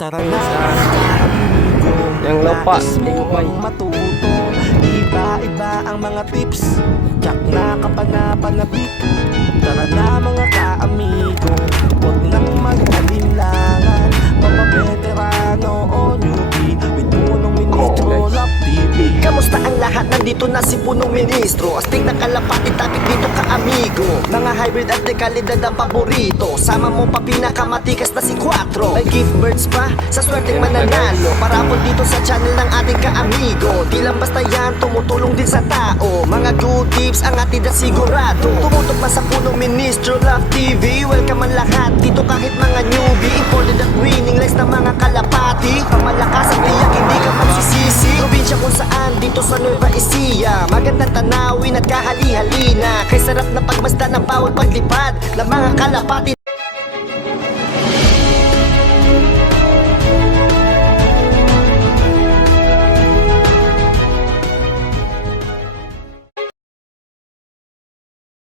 Tara na amigo, Yang lupa, nais mo tingway. bang matuto? Iba-iba ang mga tips, tsak na kapanapanabik. Tara na mga ka-amigo, huwag nang mag-alinlangan. Mapabeterano o newbie, with Punong Ministro Love TV. Kamusta ang lahat? Nandito na si Punong Ministro. Astig na kalapati, topic dito ka-amigo. Mga hybrid at dekalidad ang paborito. Sama mo pa pinakamatikas na si Quattro. May gift birds pa sa swerteng mananalo. Parapon dito sa channel ng ating ka-amigo. Di lang basta yan, tumutulong din sa tao. Mga good tips ang atid at sigurado. Tumutok na sa Punong Ministro Love TV. Welcome ang lahat dito kahit mga newbie. Imported at winning likes na mga kalapati. Pamalakas ang tiyak, hindi ka magsisisi. Probinsya kung saan, dito sa Nueva Ecija. Magandang tanawin at kahali-halina. Kay sarap na pagmasdan ng bawat paglipad ng mga kalapati.